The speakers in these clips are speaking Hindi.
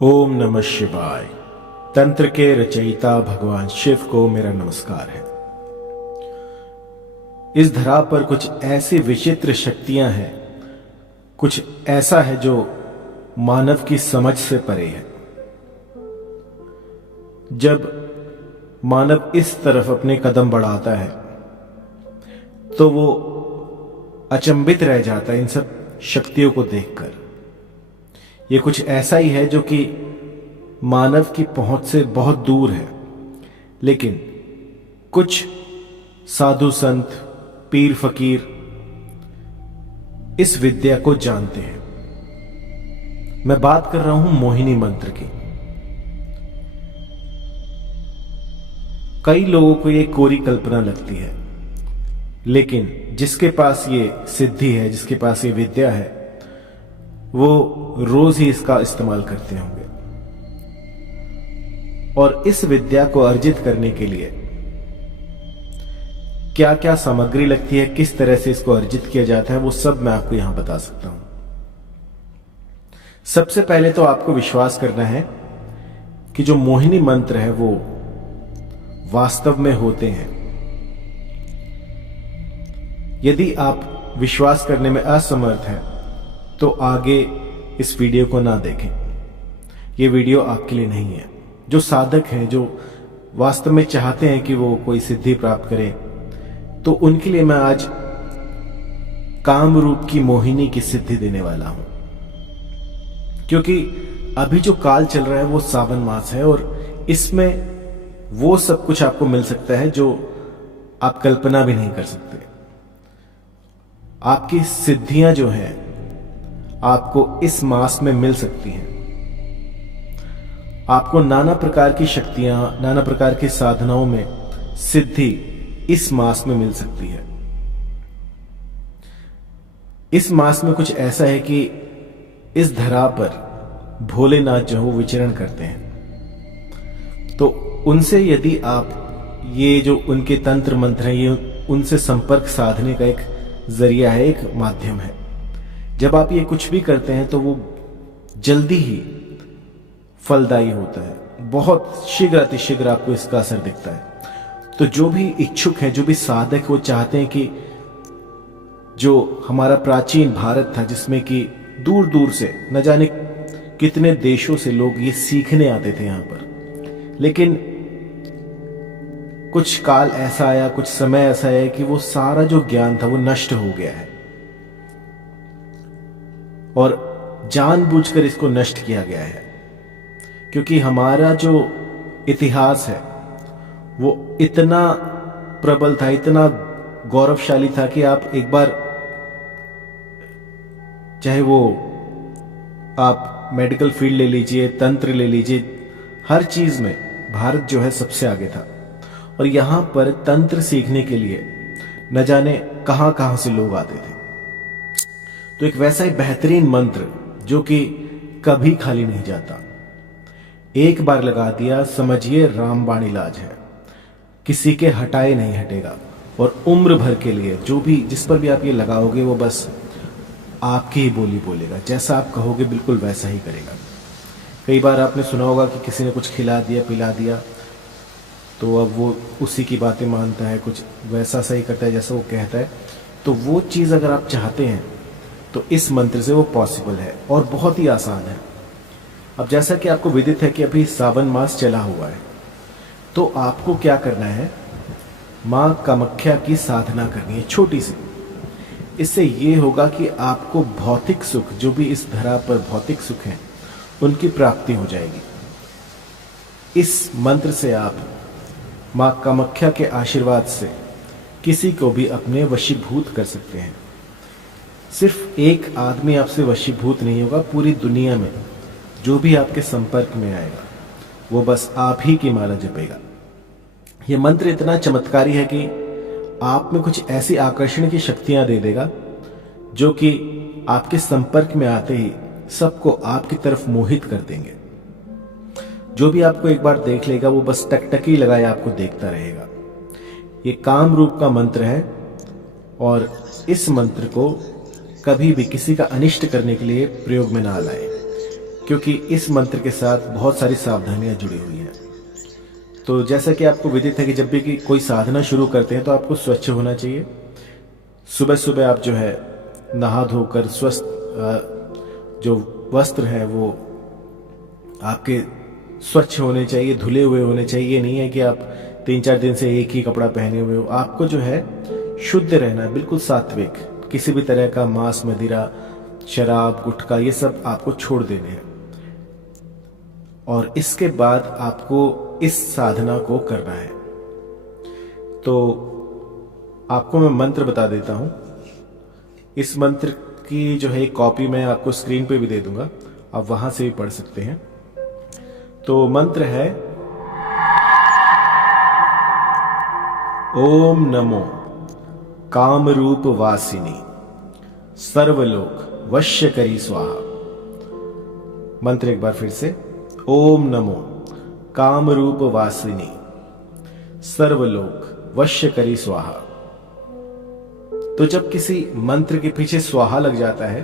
ओम नमः शिवाय। तंत्र के रचयिता भगवान शिव को मेरा नमस्कार है। इस धरा पर कुछ ऐसी विचित्र शक्तियां हैं, कुछ ऐसा है जो मानव की समझ से परे है। जब मानव इस तरफ अपने कदम बढ़ाता है तो वो अचंभित रह जाता है इन सब शक्तियों को देखकर। ये कुछ ऐसा ही है जो कि मानव की पहुंच से बहुत दूर है, लेकिन कुछ साधु संत, पीर फकीर इस विद्या को जानते हैं। मैं बात कर रहा हूं मोहिनी मंत्र की। कई लोगों को ये कोरी कल्पना लगती है, लेकिन जिसके पास ये सिद्धि है, जिसके पास ये विद्या है, वो रोज ही इसका इस्तेमाल करते होंगे। और इस विद्या को अर्जित करने के लिए क्या क्या सामग्री लगती है, किस तरह से इसको अर्जित किया जाता है, वो सब मैं आपको यहां बता सकता हूं। सबसे पहले तो आपको विश्वास करना है कि जो मोहिनी मंत्र है वो वास्तव में होते हैं। यदि आप विश्वास करने में असमर्थ हैं तो आगे इस वीडियो को ना देखें। यह वीडियो आपके लिए नहीं है। जो साधक हैं, जो वास्तव में चाहते हैं कि वो कोई सिद्धि प्राप्त करें, तो उनके लिए मैं आज काम रूप की मोहिनी की सिद्धि देने वाला हूं। क्योंकि अभी जो काल चल रहा है वो सावन मास है और इसमें वो सब कुछ आपको मिल सकता है जो आप कल्पना भी नहीं कर सकते। आपकी सिद्धियां जो हैं आपको इस मास में मिल सकती हैं। आपको नाना प्रकार की शक्तियां, नाना प्रकार की साधनाओं में सिद्धि इस मास में मिल सकती है। इस मास में कुछ ऐसा है कि इस धरा पर भोलेनाथ जो वो विचरण करते हैं, तो उनसे यदि आप ये जो उनके तंत्र मंत्र हैं, ये उनसे संपर्क साधने का एक जरिया है, एक माध्यम है। जब आप ये कुछ भी करते हैं तो वो जल्दी ही फलदायी होता है। बहुत शीघ्र अतिशीघ्र आपको इसका असर दिखता है। तो जो भी इच्छुक है, जो भी साधक, वो चाहते हैं कि जो हमारा प्राचीन भारत था, जिसमें कि दूर दूर से न जाने कितने देशों से लोग ये सीखने आते थे यहां पर, लेकिन कुछ काल ऐसा आया, कुछ समय ऐसा है कि वो सारा जो ज्ञान था वो नष्ट हो गया है और जानबूझकर इसको नष्ट किया गया है। क्योंकि हमारा जो इतिहास है वो इतना प्रबल था, इतना गौरवशाली था कि आप एक बार, चाहे वो आप मेडिकल फील्ड ले लीजिए, तंत्र ले लीजिए, हर चीज में भारत जो है सबसे आगे था। और यहां पर तंत्र सीखने के लिए न जाने कहां कहां से लोग आते थे। तो एक वैसा ही बेहतरीन मंत्र जो कि कभी खाली नहीं जाता, एक बार लगा दिया समझिए रामबाण इलाज है, किसी के हटाए नहीं हटेगा। और उम्र भर के लिए जो भी, जिस पर भी आप ये लगाओगे वो बस आपकी ही बोली बोलेगा, जैसा आप कहोगे बिल्कुल वैसा ही करेगा। कई बार आपने सुना होगा कि किसी ने कुछ खिला दिया, पिला दिया, तो अब वो उसी की बातें मानता है, कुछ वैसा सही करता है जैसा वो कहता है। तो वो चीज़ अगर आप चाहते हैं तो इस मंत्र से वो पॉसिबल है और बहुत ही आसान है। अब जैसा कि आपको विदित है कि अभी सावन मास चला हुआ है, तो आपको क्या करना है, मां कामाख्या की साधना करनी है, छोटी सी। इससे ये होगा कि आपको भौतिक सुख, जो भी इस धरा पर भौतिक सुख है, उनकी प्राप्ति हो जाएगी। इस मंत्र से आप मां कामाख्या के आशीर्वाद से किसी को भी अपने वशीभूत कर सकते हैं। सिर्फ एक आदमी आपसे वशीभूत नहीं होगा, पूरी दुनिया में जो भी आपके संपर्क में आएगा वो बस आप ही की माला जपेगा। यह मंत्र इतना चमत्कारी है कि आप में कुछ ऐसी आकर्षण की शक्तियां दे देगा जो कि आपके संपर्क में आते ही सबको आपकी तरफ मोहित कर देंगे। जो भी आपको एक बार देख लेगा वो बस टकटकी लगाए आपको देखता रहेगा। ये काम रूप का मंत्र है और इस मंत्र को कभी भी किसी का अनिष्ट करने के लिए प्रयोग में ना लाएं। क्योंकि इस मंत्र के साथ बहुत सारी सावधानियां जुड़ी हुई हैं। तो जैसा कि आपको विदित है कि जब भी कोई साधना शुरू करते हैं तो आपको स्वच्छ होना चाहिए। सुबह सुबह आप जो है नहा धोकर स्वस्थ जो वस्त्र हैं वो आपके स्वच्छ होने चाहिए, धुले हुए होने चाहिए। ये नहीं है कि आप 3-4 दिन से एक ही कपड़ा पहने हुए हो। आपको जो है शुद्ध रहना है, बिल्कुल सात्विक। किसी भी तरह का मांस, मदिरा, शराब, गुटखा ये सब आपको छोड़ देने हैं। और इसके बाद आपको इस साधना को करना है। तो आपको मैं मंत्र बता देता हूं। इस मंत्र की जो है एक कॉपी मैं आपको स्क्रीन पे भी दे दूंगा, आप वहां से भी पढ़ सकते हैं। तो मंत्र है ओम नमो कामरूप वासिनी सर्वलोक वश्य करी स्वाहा। मंत्र एक बार फिर से, ओम नमो कामरूप वासिनी सर्वलोक वश्य करी स्वाहा। तो जब किसी मंत्र के पीछे स्वाहा लग जाता है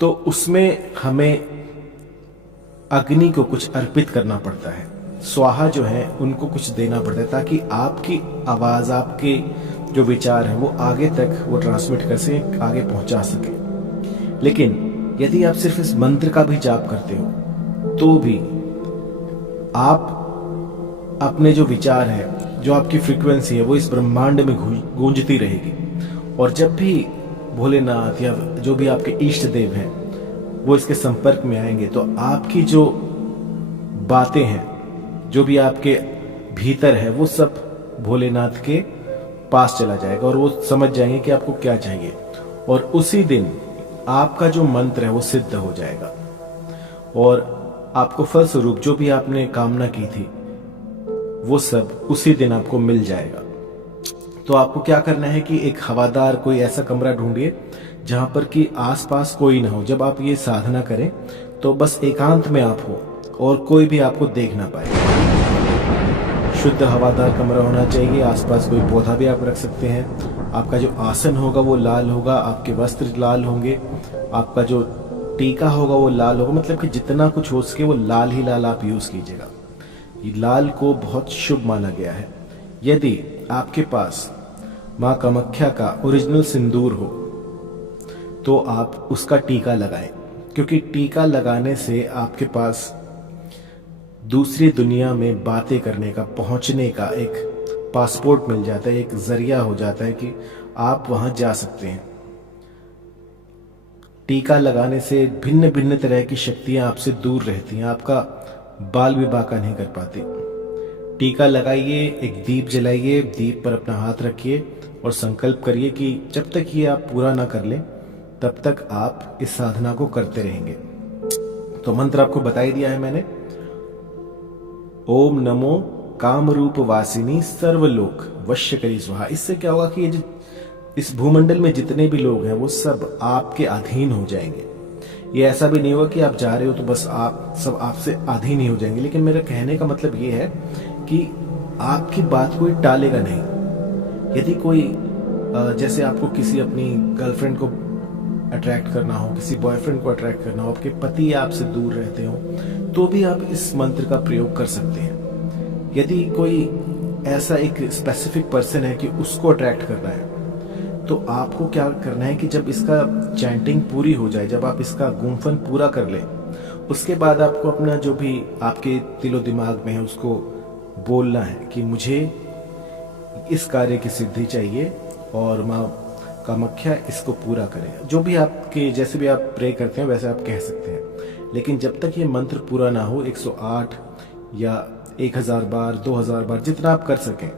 तो उसमें हमें अग्नि को कुछ अर्पित करना पड़ता है। स्वाहा जो है उनको कुछ देना पड़ता है ताकि आपकी आवाज, आपके जो विचार हैं वो आगे तक वो ट्रांसमिट कर सके, आगे पहुंचा सके। लेकिन यदि आप सिर्फ इस मंत्र का भी जाप करते हो तो भी आप अपने जो विचार है, जो आपकी फ्रीक्वेंसी है वो इस ब्रह्मांड में गूंजती रहेगी। और जब भी भोलेनाथ या जो भी आपके इष्ट देव हैं वो इसके संपर्क में आएंगे तो आपकी जो बातें हैं, जो भी आपके भीतर है, वो सब भोलेनाथ के पास चला जाएगा और वो समझ जाएंगे कि आपको क्या चाहिए। और उसी दिन आपका जो मंत्र है वो सिद्ध हो जाएगा और आपको फलस्वरूप जो भी आपने कामना की थी वो सब उसी दिन आपको मिल जाएगा। तो आपको क्या करना है कि एक हवादार कोई ऐसा कमरा ढूंढिए जहां पर कि आसपास कोई ना हो। जब आप ये साधना करें तो बस एकांत में आप हो और कोई भी आपको देख ना पाए। शुद्ध हवादार कमरा होना चाहिए। आसपास कोई पौधा भी आप रख सकते हैं। आपका जो आसन होगा वो लाल होगा, आपके वस्त्र लाल होंगे, आपका जो टीका होगा वो लाल होगा। मतलब कि जितना कुछ हो सके वो लाल ही लाल आप यूज कीजिएगा। ये लाल को बहुत शुभ माना गया है। यदि आपके पास मां कामाख्या का ओरिजिनल सिंदूर हो तो आप उसका टीका लगाएं, क्योंकि टीका लगाने से आपके पास दूसरी दुनिया में बातें करने का, पहुंचने का एक पासपोर्ट मिल जाता है, एक जरिया हो जाता है कि आप वहां जा सकते हैं। टीका लगाने से भिन्न भिन्न तरह की शक्तियां आपसे दूर रहती हैं, आपका बाल विवाह का नहीं कर पाती। टीका लगाइए, एक दीप जलाइए, दीप पर अपना हाथ रखिए और संकल्प करिए कि जब तक ये आप पूरा ना कर लें तब तक आप इस साधना को करते रहेंगे। तो मंत्र आपको बता ही दिया है मैंने, ओम नमो कामरूप वासिनी सर्वलोक वश्य करी स्वाहा। इससे क्या होगा कि ये इस भूमंडल में जितने भी लोग हैं वो सब आपके अधीन हो जाएंगे। ये ऐसा भी नहीं होगा कि आप जा रहे हो तो बस आप सब आपसे अधीन ही हो जाएंगे। लेकिन मेरा कहने का मतलब ये है कि आपकी बात कोई टालेगा नहीं। यदि कोई जैसे आपको किसी अपनी गर्लफ्रेंड को अट्रैक्ट करना हो, किसी बॉयफ्रेंड को अट्रैक्ट करना हो, आपके पति आपसे दूर रहते हो, तो भी आप इस मंत्र का प्रयोग कर सकते हैं। यदि कोई ऐसा एक स्पेसिफिक पर्सन है कि उसको अट्रैक्ट करना है तो आपको क्या करना है कि जब इसका चैंटिंग पूरी हो जाए, जब आप इसका गुम्फन पूरा कर लें, उसके बाद आपको अपना जो भी आपके दिलो दिमाग में है उसको बोलना है कि मुझे इस कार्य की सिद्धि चाहिए और माँ कामाख्या इसको पूरा करें। जो भी आपके जैसे भी आप प्रे करते हैं वैसे आप कह सकते हैं। लेकिन जब तक ये मंत्र पूरा ना हो 108 या 1000 बार, 2000 बार, जितना आप कर सकें,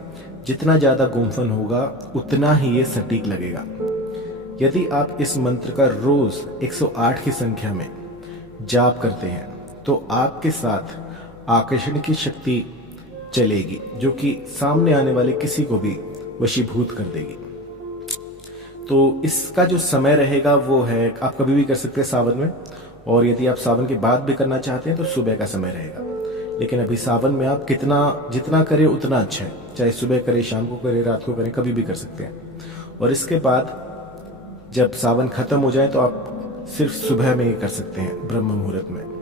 जितना ज्यादा गुम्फन होगा उतना ही ये सटीक लगेगा। यदि आप इस मंत्र का रोज 108 की संख्या में जाप करते हैं तो आपके साथ आकर्षण की शक्ति चलेगी जो कि सामने आने वाले किसी को भी वशीभूत कर देगी। तो इसका जो समय रहेगा वो है, आप कभी भी कर सकते हैं सावन में, और यदि आप सावन के बाद भी करना चाहते हैं तो सुबह का समय रहेगा। लेकिन अभी सावन में आप जितना करें उतना अच्छा है, चाहे सुबह करें, शाम को करें, रात को करें, कभी भी कर सकते हैं। और इसके बाद जब सावन खत्म हो जाए तो आप सिर्फ सुबह में ही कर सकते हैं, ब्रह्म मुहूर्त में।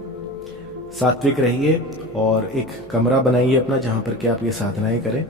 सात्विक रहिए और एक कमरा बनाइए अपना जहां पर कि आप ये साधनाएं करें।